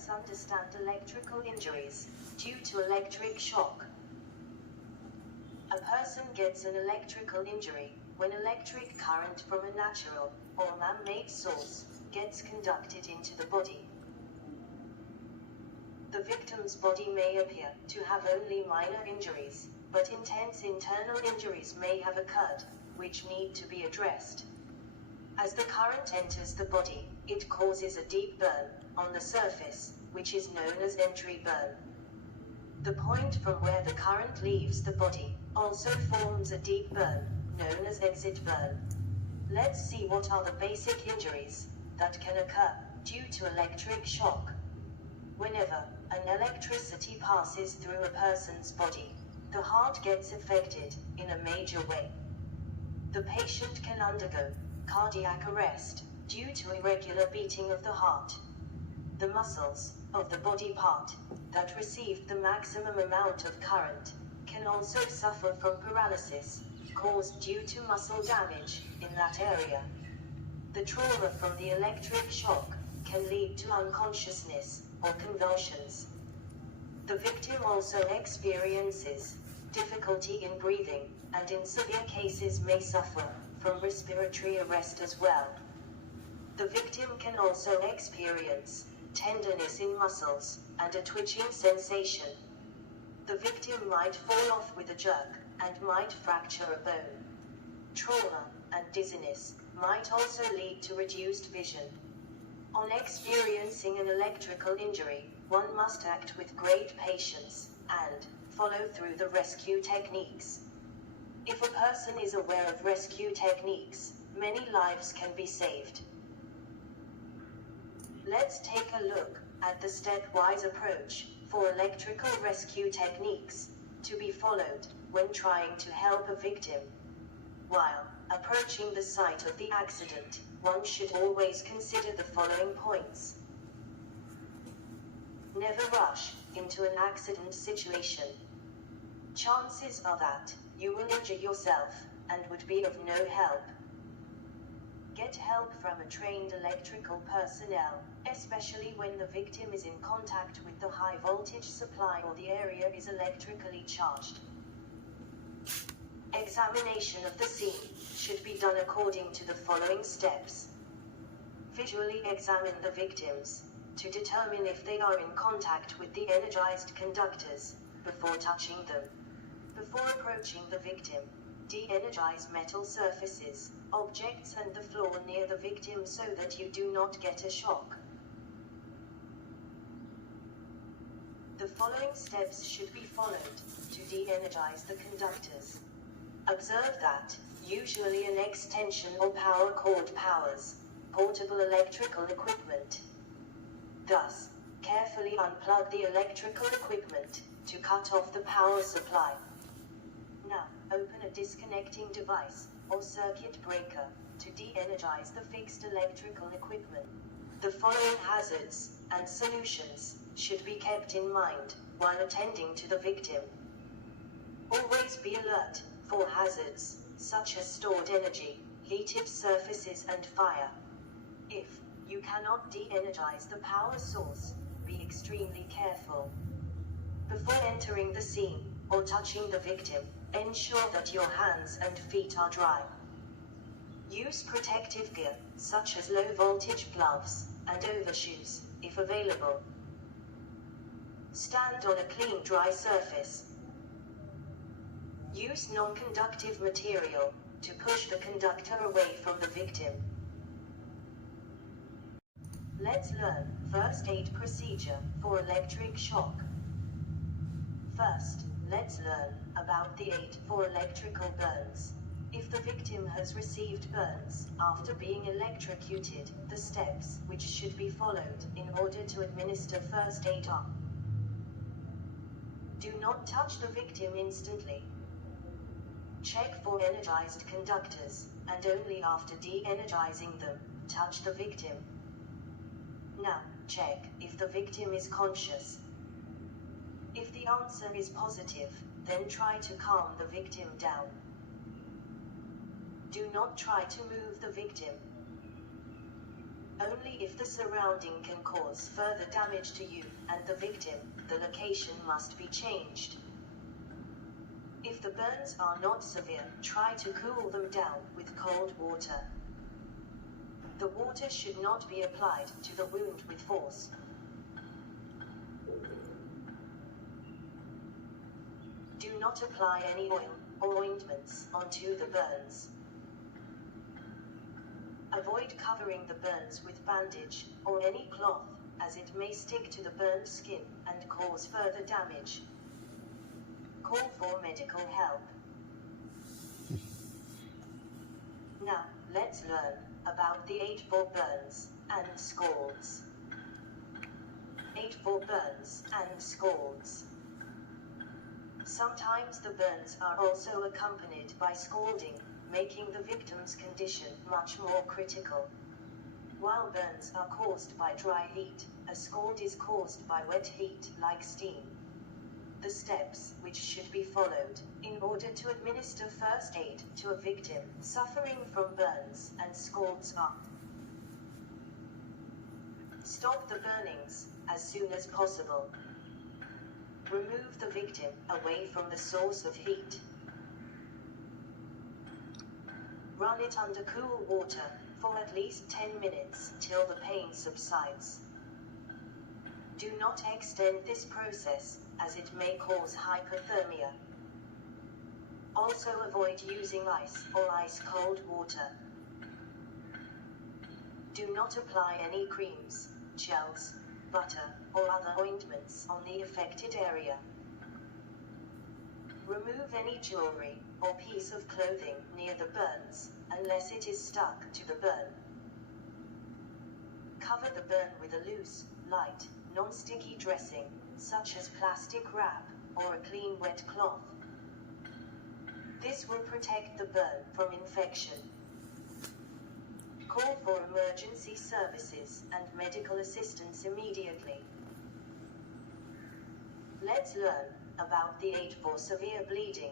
let's understand electrical injuries due to electric shock. A person gets an electrical injury when electric current from a natural or man-made source gets conducted into the body. The victim's body may appear to have only minor injuries, but intense internal injuries may have occurred, which need to be addressed. As the current enters the body, it causes a deep burn on the surface, which is known as entry burn. The point from where the current leaves the body also forms a deep burn, known as exit burn. Let's see what are the basic injuries that can occur due to electric shock. Whenever an electricity passes through a person's body, the heart gets affected in a major way. The patient can undergo cardiac arrest due to irregular beating of the heart. The muscles of the body part that received the maximum amount of current can also suffer from paralysis caused due to muscle damage in that area. The trauma from the electric shock can lead to unconsciousness or convulsions. The victim also experiences difficulty in breathing, and in severe cases may suffer from respiratory arrest as well. The victim can also experience tenderness in muscles and a twitching sensation. The victim might fall off with a jerk and might fracture a bone. Trauma and dizziness might also lead to reduced vision. On experiencing an electrical injury, one must act with great patience and follow through the rescue techniques. If a person is aware of rescue techniques, many lives can be saved. Let's take a look at the stepwise approach for electrical rescue techniques to be followed when trying to help a victim. While approaching the site of the accident, one should always consider the following points. Never rush into an accident situation. Chances are that you will injure yourself and would be of no help. Get help from a trained electrical personnel, especially when the victim is in contact with the high voltage supply or the area is electrically charged. Examination of the scene should be done according to the following steps. Visually examine the victims to determine if they are in contact with the energized conductors before touching them. Before approaching the victim, de-energize metal surfaces, objects and the floor near the victim so that you do not get a shock. The following steps should be followed to de-energize the conductors. Observe that usually an extension or power cord powers portable electrical equipment. Thus, carefully unplug the electrical equipment to cut off the power supply. Now, open a disconnecting device or circuit breaker to de-energize the fixed electrical equipment. The following hazards and solutions should be kept in mind while attending to the victim. Always be alert for hazards such as stored energy, heated surfaces and fire. If you cannot de-energize the power source, be extremely careful. Before entering the scene or touching the victim, ensure that your hands and feet are dry. Use protective gear, such as low voltage gloves and overshoes, if available. Stand on a clean, dry surface. Use non-conductive material to push the conductor away from the victim. Let's learn first aid procedure for electric shock. First, let's learn about the aid for electrical burns. If the victim has received burns after being electrocuted, the steps which should be followed in order to administer first aid are: do not touch the victim instantly. Check for energized conductors, and only after de-energizing them, touch the victim. Now, check if the victim is conscious. If the answer is positive, then try to calm the victim down. Do not try to move the victim. Only if the surrounding can cause further damage to you and the victim, the location must be changed. If the burns are not severe, try to cool them down with cold water. The water should not be applied to the wound with force. Do not apply any oil or ointments onto the burns. Avoid covering the burns with bandage or any cloth, as it may stick to the burned skin and cause further damage. Call for medical help. Now, let's learn about the 8-bore burns and scalds. 8-bore burns and scalds. Sometimes the burns are also accompanied by scalding, making the victim's condition much more critical. While burns are caused by dry heat, a scald is caused by wet heat like steam. The steps which should be followed in order to administer first aid to a victim suffering from burns and scalds are: stop the burnings as soon as possible. Remove the victim away from the source of heat. Run it under cool water for at least 10 minutes till the pain subsides. Do not extend this process, as it may cause hypothermia. Also avoid using ice or ice-cold water. Do not apply any creams, gels, butter, or other ointments on the affected area. Remove any jewelry or piece of clothing near the burns, unless it is stuck to the burn. Cover the burn with a loose, light, non-sticky dressing, such as plastic wrap, or a clean wet cloth. This will protect the burn from infection. Call for emergency services and medical assistance immediately. Let's learn about the 8-bore severe bleeding.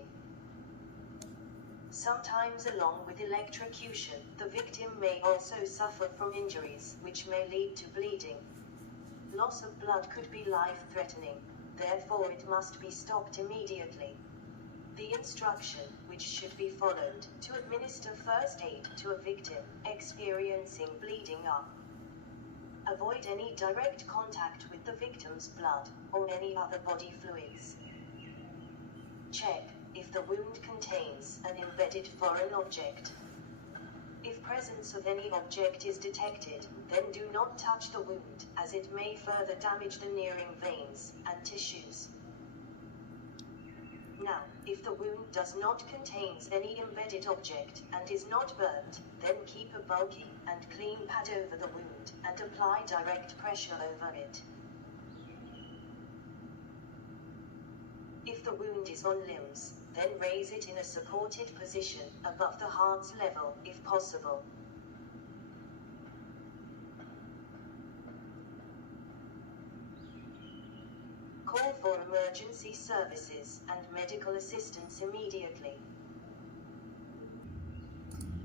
Sometimes along with electrocution, the victim may also suffer from injuries which may lead to bleeding. Loss of blood could be life-threatening, therefore it must be stopped immediately. The instruction which should be followed to administer first aid to a victim experiencing bleeding are: avoid any direct contact with the victim's blood or any other body fluids. Check if the wound contains an embedded foreign object. If presence of any object is detected, then do not touch the wound, as it may further damage the nearing veins and tissues. Now, if the wound does not contain any embedded object and is not burnt, then keep a bulky and clean pad over the wound and apply direct pressure over it. If the wound is on limbs, then raise it in a supported position above the heart's level if possible. Call for emergency services and medical assistance immediately.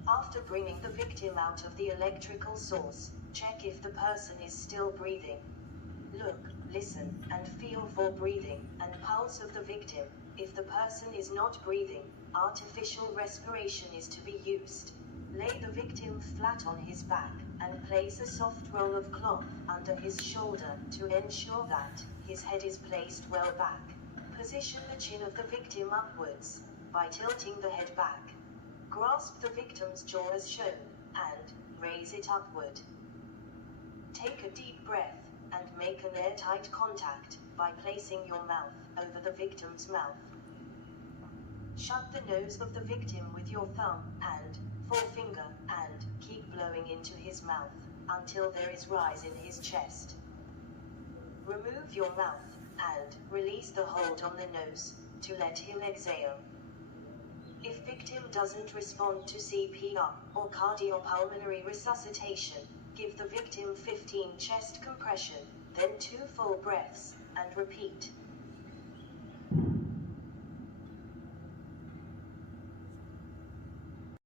After bringing the victim out of the electrical source, check if the person is still breathing. Look, listen, and feel for breathing and pulse of the victim. If the person is not breathing, artificial respiration is to be used. Lay the victim flat on his back and place a soft roll of cloth under his shoulder to ensure that his head is placed well back. Position the chin of the victim upwards by tilting the head back. Grasp the victim's jaw as shown and raise it upward. Take a deep breath and make an airtight contact by placing your mouth over the victim's mouth. Shut the nose of the victim with your thumb and forefinger and keep blowing into his mouth until there is rise in his chest. Remove your mouth and release the hold on the nose to let him exhale. If victim doesn't respond to CPR or cardiopulmonary resuscitation, give the victim 15 chest compression, then 2 full breaths, and repeat.